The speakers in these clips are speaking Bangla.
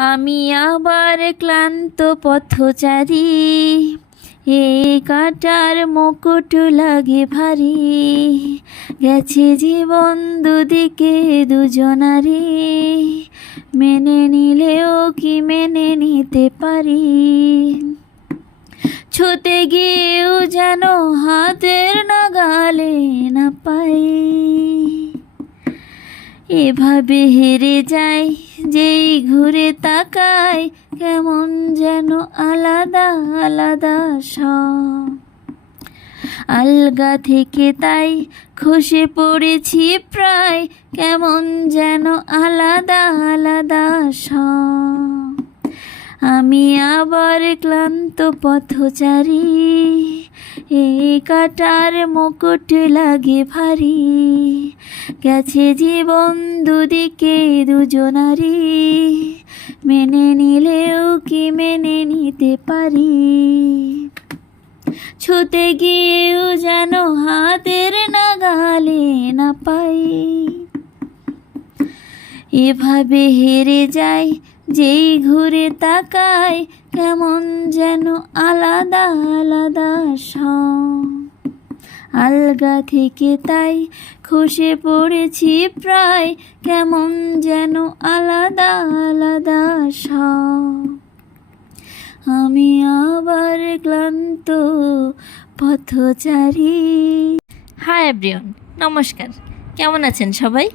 আমি আবার ক্লান্ত পথচারী, এই কাটার মুকুট লাগে ভারী। গেছে জীবন দুদিকে দুজনারি, মেনে নিলেও কি মেনে নিতে পারি। ছুতে গিয়েও যেন হাতের নাগালে না পাই। এভাবে হেরে যাই যেই ঘুরে তাকাই, কেমন যেন আলাদা আলাদা সব। আলগা থেকে তাই খসে পড়েছি প্রায়, কেমন যেন আলাদা আলাদা সব। আমি আবার ক্লান্ত পথচারী, এই কাটার মুকুট লাগে ভারী। গেছে জীবন দুদিকে দুজনারি, মেনে নিলেও কি মেনে নিতে পারি। ছুতে গিয়েও যেন হাতের নাগালে না পাই। এভাবে হেরে যাই যেই ঘুরে তাকাই, কেমন যেন আলাদা আলাদা সব। আলগা থেকে তাই খসে পড়েছি প্রায়, কেমন যেন আলাদা আলাদা সব। আমি আবার ক্লান্ত পথচারী। হাই এভরিওয়ান, নমস্কার। কেমন আছেন সবাই?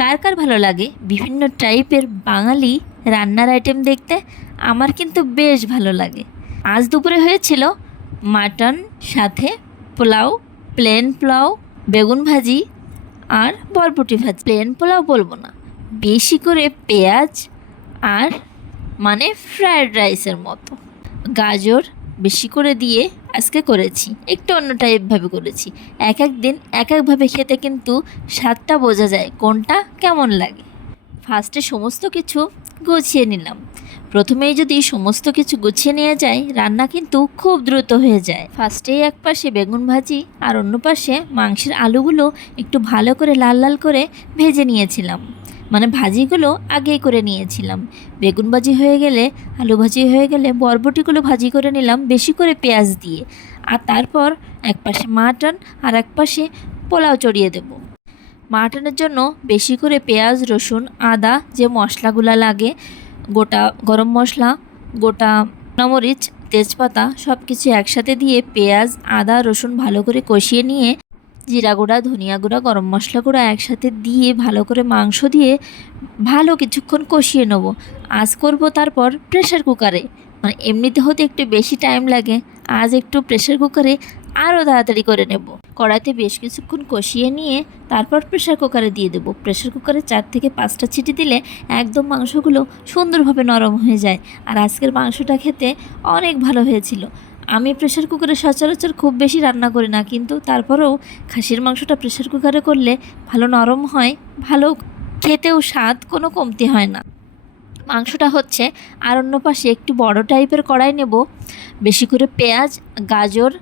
কার কার ভালো লাগে বিভিন্ন টাইপের বাঙালি রান্নার আইটেম দেখতে? আমার কিন্তু বেশ ভালো লাগে। আজ দুপুরে হয়েছিল মাটন, সাথে পোলাও, প্লেন পোলাও, বেগুন ভাজি আর বরবটি ভাজি। প্লেন পোলাও বলবো না, বেশি করে পেঁয়াজ আর মানে ফ্রায়েড রাইসের মতো গাজর বেশি করে দিয়ে আজকে করেছি। একটু অন্য টাইপভাবে করেছি। এক এক দিন এক একভাবে খেতে কিন্তু স্বাদটা বোঝা যায় কোনটা কেমন লাগে। ফার্স্টে সমস্ত কিছু গুছিয়ে নিলাম। প্রথমেই যদি সমস্ত কিছু গুছিয়ে নেওয়া যায়, রান্না কিন্তু খুব দ্রুত হয়ে যায়। ফার্স্টেই এক পাশে বেগুন ভাজি আর অন্য পাশে মাংসের আলুগুলো একটু ভালো করে লাল লাল করে ভেজে নিয়েছিলাম। মানে ভাজিগুলো আগেই করে নিয়েছিলাম। বেগুন ভাজি হয়ে গেলে, আলু ভাজি হয়ে গেলে, বরবটিগুলো ভাজি করে নিলাম বেশি করে পেঁয়াজ দিয়ে। আর তারপর এক পাশে মাটন আর এক পাশে পোলাও চড়িয়ে দেব। মাটনের জন্য বেশি করে পেঁয়াজ, রসুন, আদা যে মশলাগুলো লাগে, গোটা গরম মশলা, গোটা মরিচ, তেজপাতা সব কিছু একসাথে দিয়ে পেঁয়াজ, আদা, রসুন ভালো করে কষিয়ে নিয়ে জিরা গুঁড়া, ধনিয়া গুঁড়া, গরম মশলা গুঁড়া একসাথে দিয়ে ভালো করে মাংস দিয়ে ভালো কিছুক্ষণ কষিয়ে নেব। আজ করব তারপর প্রেশার কুকারে। মানে এমনিতে হতে একটু বেশি টাইম লাগে, আজ একটু প্রেশার কুকারে আরও তাড়াতাড়ি করে নেব। কড়াইতে বেশ কিছুক্ষণ কষিয়ে নিয়ে তারপর প্রেশার কুকারে দিয়ে দেবো। প্রেশার কুকারে 4 থেকে 5টা সিটি দিলে একদম মাংসগুলো সুন্দরভাবে নরম হয়ে যায়। আর আজকের মাংসটা খেতে অনেক ভালো হয়েছিল। আমি প্রেশার কুকারে সচরাচর খুব বেশি রান্না করি না, কিন্তু তারপরেও খাসির মাংসটা প্রেশার কুকারে করলে ভালো নরম হয়, ভালো খেতেও স্বাদ কোনো কমতি হয় না। মাংসটা হচ্ছে আর অন্য পাশে একটু বড় টাইপের কড়াই নেব। বেশি করে পেঁয়াজ, গাজর,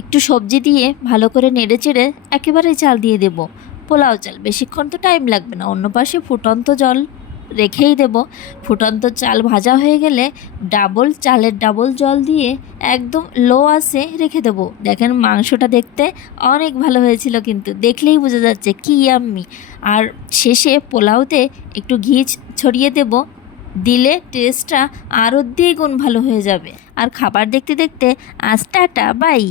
একটু সবজি দিয়ে ভালো করে নেড়ে চেড়ে একেবারেই চাল দিয়ে দেব। পোলাও চাল, বেশিক্ষণ তো টাইম লাগবে না। অন্য পাশে ফুটন্ত জল রেখেই দেব। ফুটন্ত চাল ভাজা হয়ে গেলে চালের ডাবল জল দিয়ে একদম লো আঁচে রেখে দেব। দেখেন মাংসটা দেখতে অনেক ভালো হয়েছিল, কিন্তু দেখলেই বোঝা যাচ্ছে কি ইয়াম্মি। আর শেষে পোলাওতে একটু ঘি ছড়িয়ে দেব, দিলে টেস্টটা আরও দ্বিগুণ ভালো হয়ে যাবে। আর খাবার দেখতে দেখতে আজ টাটা বাই।